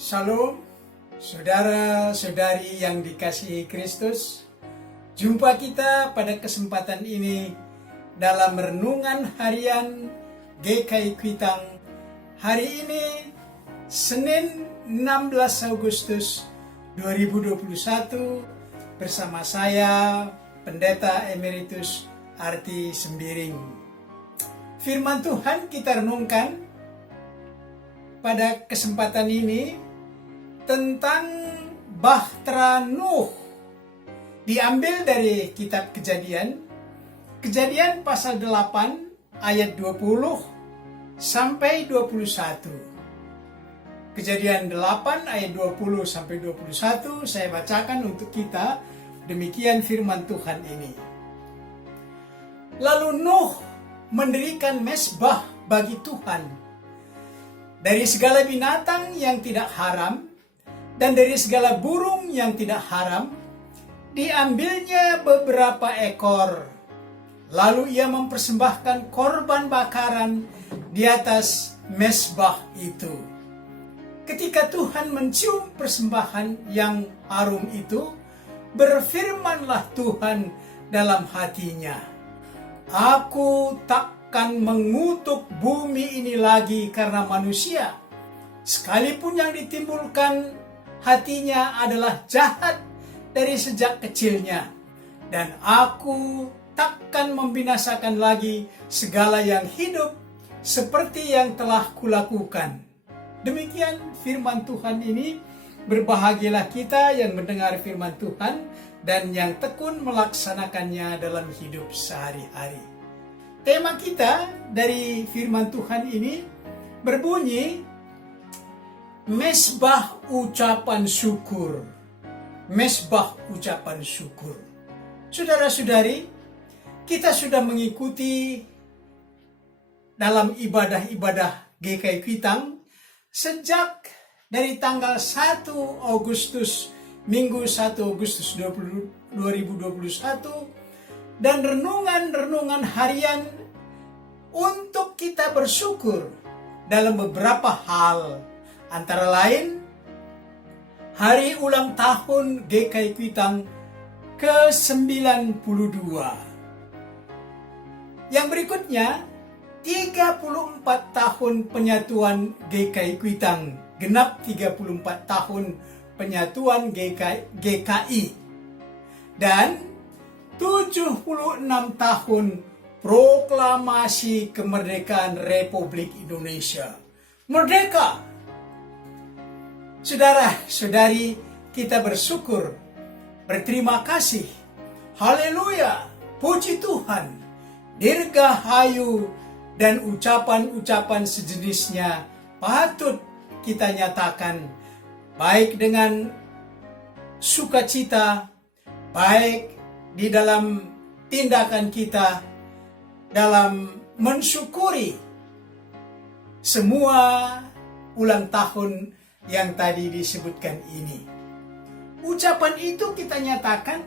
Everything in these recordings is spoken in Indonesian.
Shalom, saudara-saudari yang dikasihi Kristus. Jumpa kita pada kesempatan ini dalam renungan harian GKI Kuitang. Hari ini, Senin 16 Agustus 2021, bersama saya, Pendeta Emeritus Arti Sembiring. Firman Tuhan kita renungkan pada kesempatan ini tentang bahtera Nuh, diambil dari kitab Kejadian pasal 8 ayat 20 sampai 21. Kejadian 8 ayat 20 sampai 21 saya bacakan untuk kita. Demikian firman Tuhan ini. Lalu Nuh mendirikan mezbah bagi Tuhan dari segala binatang yang tidak haram dan dari segala burung yang tidak haram. Diambilnya beberapa ekor, lalu ia mempersembahkan korban bakaran di atas mezbah itu. Ketika Tuhan mencium persembahan yang harum itu, berfirmanlah Tuhan dalam hatinya, "Aku takkan mengutuk bumi ini lagi karena manusia, sekalipun yang ditimbulkan hatinya adalah jahat dari sejak kecilnya, dan aku takkan membinasakan lagi segala yang hidup seperti yang telah kulakukan." Demikian firman Tuhan ini. Berbahagialah kita yang mendengar firman Tuhan dan yang tekun melaksanakannya dalam hidup sehari-hari. Tema kita dari firman Tuhan ini berbunyi mezbah ucapan syukur. Mezbah ucapan syukur. Saudara-saudari, kita sudah mengikuti dalam ibadah-ibadah GKI Kuitang sejak dari tanggal 1 Agustus, Minggu 1 Agustus 2021, dan renungan-renungan harian untuk kita bersyukur dalam beberapa hal. Antara lain, hari ulang tahun GKI Kuitang ke-92. Yang berikutnya, 34 tahun penyatuan GKI Kuitang, genap 34 tahun penyatuan GKI, dan 76 tahun proklamasi kemerdekaan Republik Indonesia. Merdeka! Saudara-saudari, kita bersyukur, berterima kasih, haleluya, puji Tuhan, dirgahayu, dan ucapan-ucapan sejenisnya patut kita nyatakan, baik dengan sukacita, baik di dalam tindakan kita, dalam mensyukuri semua ulang tahun yang tadi disebutkan ini. Ucapan itu kita nyatakan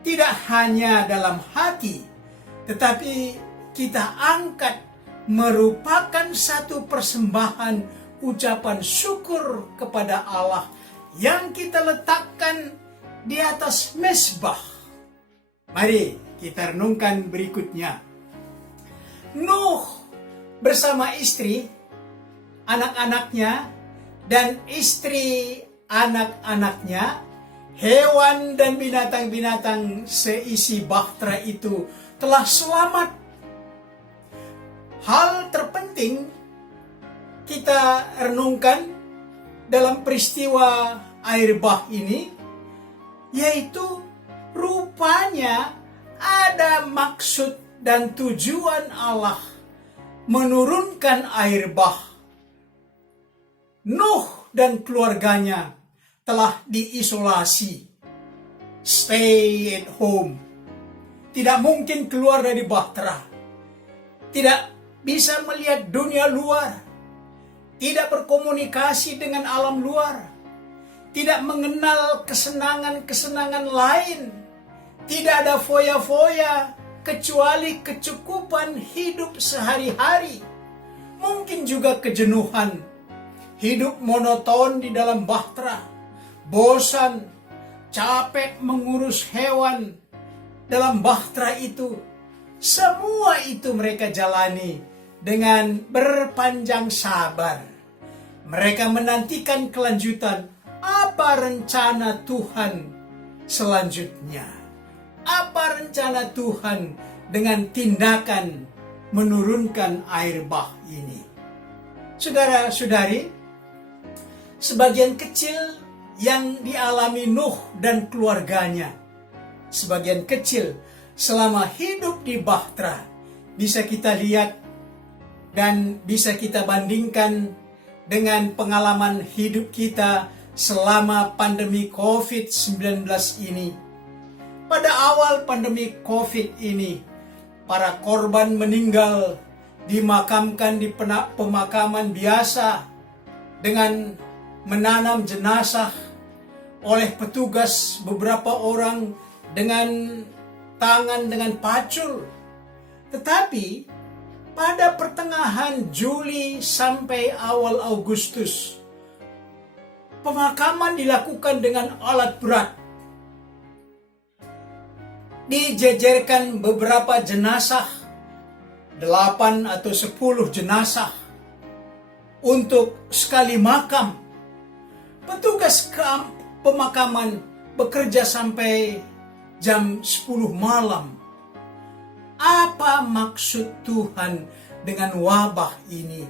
tidak hanya dalam hati, tetapi kita angkat merupakan satu persembahan ucapan syukur kepada Allah yang kita letakkan di atas mezbah. Mari kita renungkan berikutnya. Nuh bersama istri, anak-anaknya, dan istri anak-anaknya, hewan dan binatang-binatang seisi bahtera itu telah selamat. Hal terpenting kita renungkan dalam peristiwa air bah ini, yaitu rupanya ada maksud dan tujuan Allah menurunkan air bah. Nuh dan keluarganya telah diisolasi, stay at home, tidak mungkin keluar dari bahtera, tidak bisa melihat dunia luar, tidak berkomunikasi dengan alam luar, tidak mengenal kesenangan-kesenangan lain, tidak ada foya-foya kecuali kecukupan hidup sehari-hari. Mungkin juga kejenuhan, hidup monoton di dalam bahtera, bosan, capek mengurus hewan dalam bahtera itu. Semua itu mereka jalani dengan berpanjang sabar. Mereka menantikan kelanjutan. Apa rencana Tuhan selanjutnya? Apa rencana Tuhan dengan tindakan menurunkan air bah ini? Saudara-saudari, sebagian kecil yang dialami Nuh dan keluarganya, sebagian kecil selama hidup di bahtera, bisa kita lihat dan bisa kita bandingkan dengan pengalaman hidup kita selama pandemi COVID-19 ini. Pada awal pandemi COVID ini, para korban meninggal dimakamkan di pemakaman biasa dengan menanam jenazah oleh petugas beberapa orang dengan tangan dengan pacul. Tetapi pada pertengahan Juli sampai awal Agustus, pemakaman dilakukan dengan alat berat. Dijejerkan beberapa jenazah, 8 atau 10 jenazah untuk sekali makam. Petugas pemakaman bekerja sampai jam 10 malam. Apa maksud Tuhan dengan wabah ini?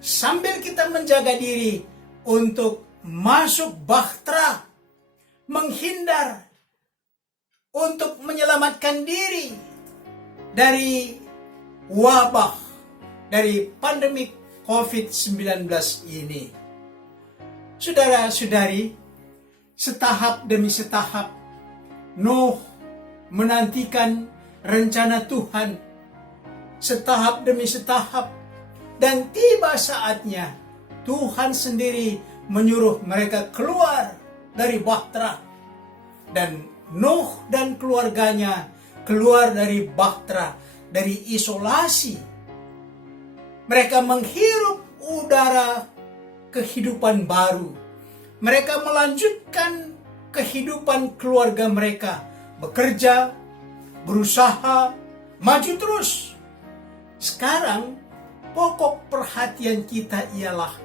Sambil kita menjaga diri untuk masuk bahtera, menghindar, untuk menyelamatkan diri dari wabah, dari pandemi COVID-19 ini. Saudara-saudari, setahap demi setahap, Nuh menantikan rencana Tuhan, setahap demi setahap, dan tiba saatnya Tuhan sendiri menyuruh mereka keluar dari bahtera, dan Nuh dan keluarganya keluar dari bahtera, dari isolasi. Mereka menghirup udara kehidupan baru. Mereka melanjutkan kehidupan keluarga mereka, bekerja, berusaha, maju terus. Sekarang pokok perhatian kita ialah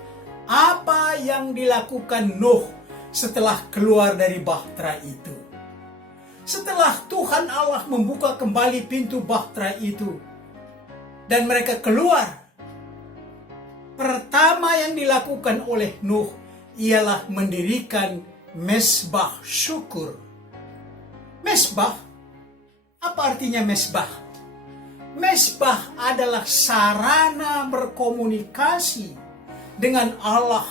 apa yang dilakukan Nuh setelah keluar dari bahtera itu. Setelah Tuhan Allah membuka kembali pintu bahtera itu dan mereka keluar, pertama yang dilakukan oleh Nuh ialah mendirikan mesbah syukur. Mesbah, apa artinya mesbah? Mesbah adalah sarana berkomunikasi dengan Allah,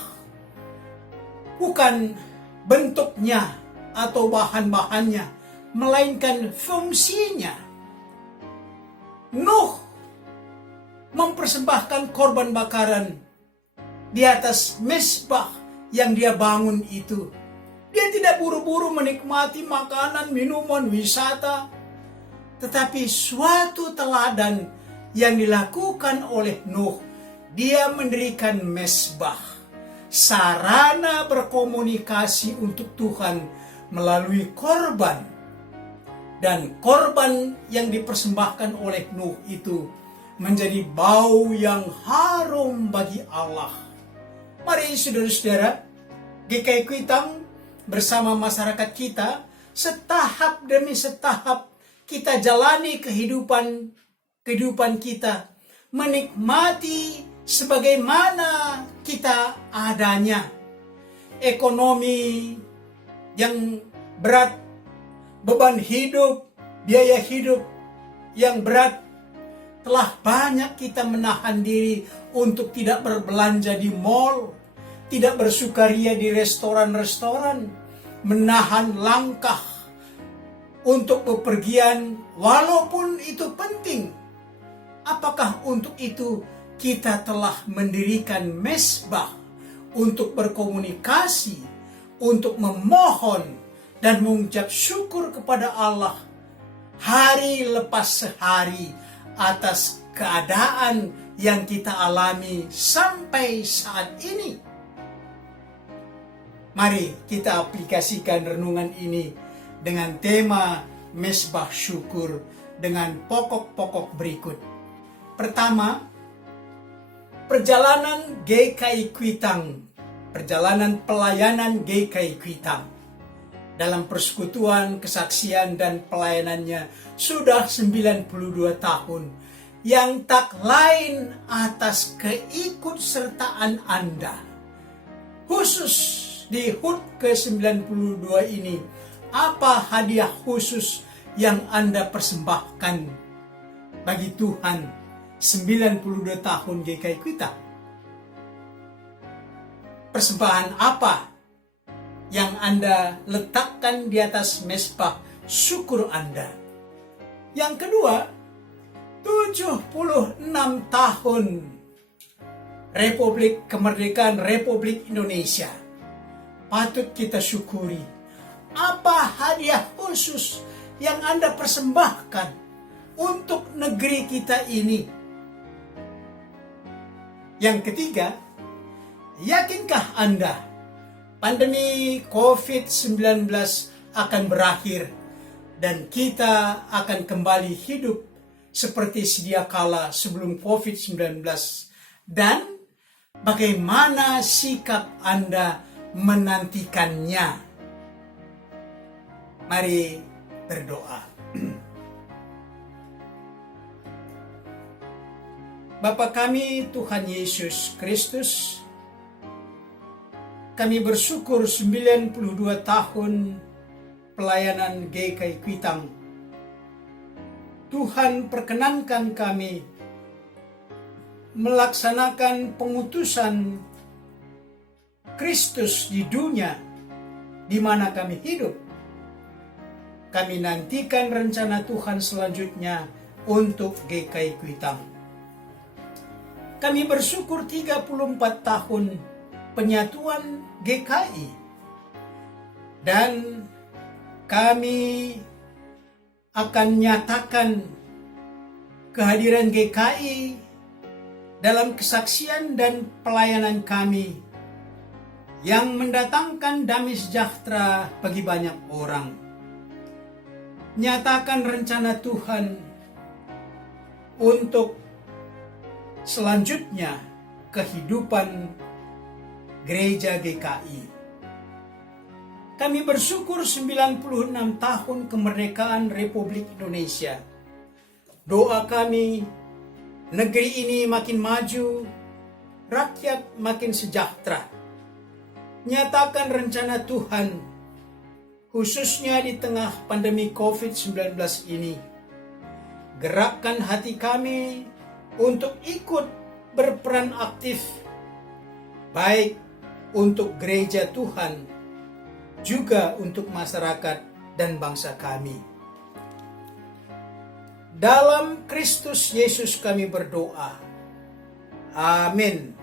bukan bentuknya atau bahan-bahannya, melainkan fungsinya. Nuh mempersembahkan korban bakaran di atas mesbah yang dia bangun itu. Dia tidak buru-buru menikmati makanan, minuman, wisata, tetapi suatu teladan yang dilakukan oleh Nuh. Dia mendirikan mesbah, sarana berkomunikasi untuk Tuhan melalui korban. Dan korban yang dipersembahkan oleh Nuh itu menjadi bau yang harum bagi Allah. Mari saudara-saudara, GKI Kuitang bersama masyarakat kita, setahap demi setahap kita jalani kehidupan kita, menikmati sebagaimana kita adanya. Ekonomi yang berat, beban hidup, biaya hidup yang berat, telah banyak kita menahan diri untuk tidak berbelanja di mall, tidak bersukaria di restoran-restoran, menahan langkah untuk bepergian walaupun itu penting. Apakah untuk itu kita telah mendirikan mesbah untuk berkomunikasi, untuk memohon dan mengucap syukur kepada Allah hari lepas sehari atas keadaan yang kita alami sampai saat ini? Mari kita aplikasikan renungan ini dengan tema Mesbah Syukur dengan pokok-pokok berikut. Pertama, perjalanan GKI Kuitang, perjalanan pelayanan GKI Kuitang. Dalam persekutuan, kesaksian, dan pelayanannya sudah 92 tahun, yang tak lain atas keikutsertaan Anda. Khusus di HUT ke-92 ini, apa hadiah khusus yang Anda persembahkan bagi Tuhan 92 tahun GKI Kuitang? Persembahan apa yang Anda letakkan di atas mesbah syukur Anda? Yang kedua, 76 tahun Republik Kemerdekaan Republik Indonesia. Patut kita syukuri. Apa hadiah khusus yang Anda persembahkan untuk negeri kita ini? Yang ketiga, yakinkah Anda pandemi COVID-19 akan berakhir dan kita akan kembali hidup seperti sedia kala sebelum COVID-19? Dan bagaimana sikap Anda menantikannya? Mari berdoa. Bapa kami Tuhan Yesus Kristus, kami bersyukur 92 tahun pelayanan GKI Kuitang. Tuhan perkenankan kami melaksanakan pengutusan Kristus di dunia di mana kami hidup. Kami nantikan rencana Tuhan selanjutnya untuk GKI Kuitang. Kami bersyukur 34 tahun penyatuan GKI. Dan kami akan nyatakan kehadiran GKI dalam kesaksian dan pelayanan kami yang mendatangkan damai sejahtera bagi banyak orang. Nyatakan rencana Tuhan untuk selanjutnya kehidupan gereja GKI. Kami bersyukur 96 tahun kemerdekaan Republik Indonesia. Doa kami, negeri ini makin maju, rakyat makin sejahtera. Nyatakan rencana Tuhan, khususnya di tengah pandemi COVID-19 ini. Gerakkan hati kami untuk ikut berperan aktif, baik untuk gereja Tuhan, juga untuk masyarakat dan bangsa kami. Dalam Kristus Yesus kami berdoa. Amin.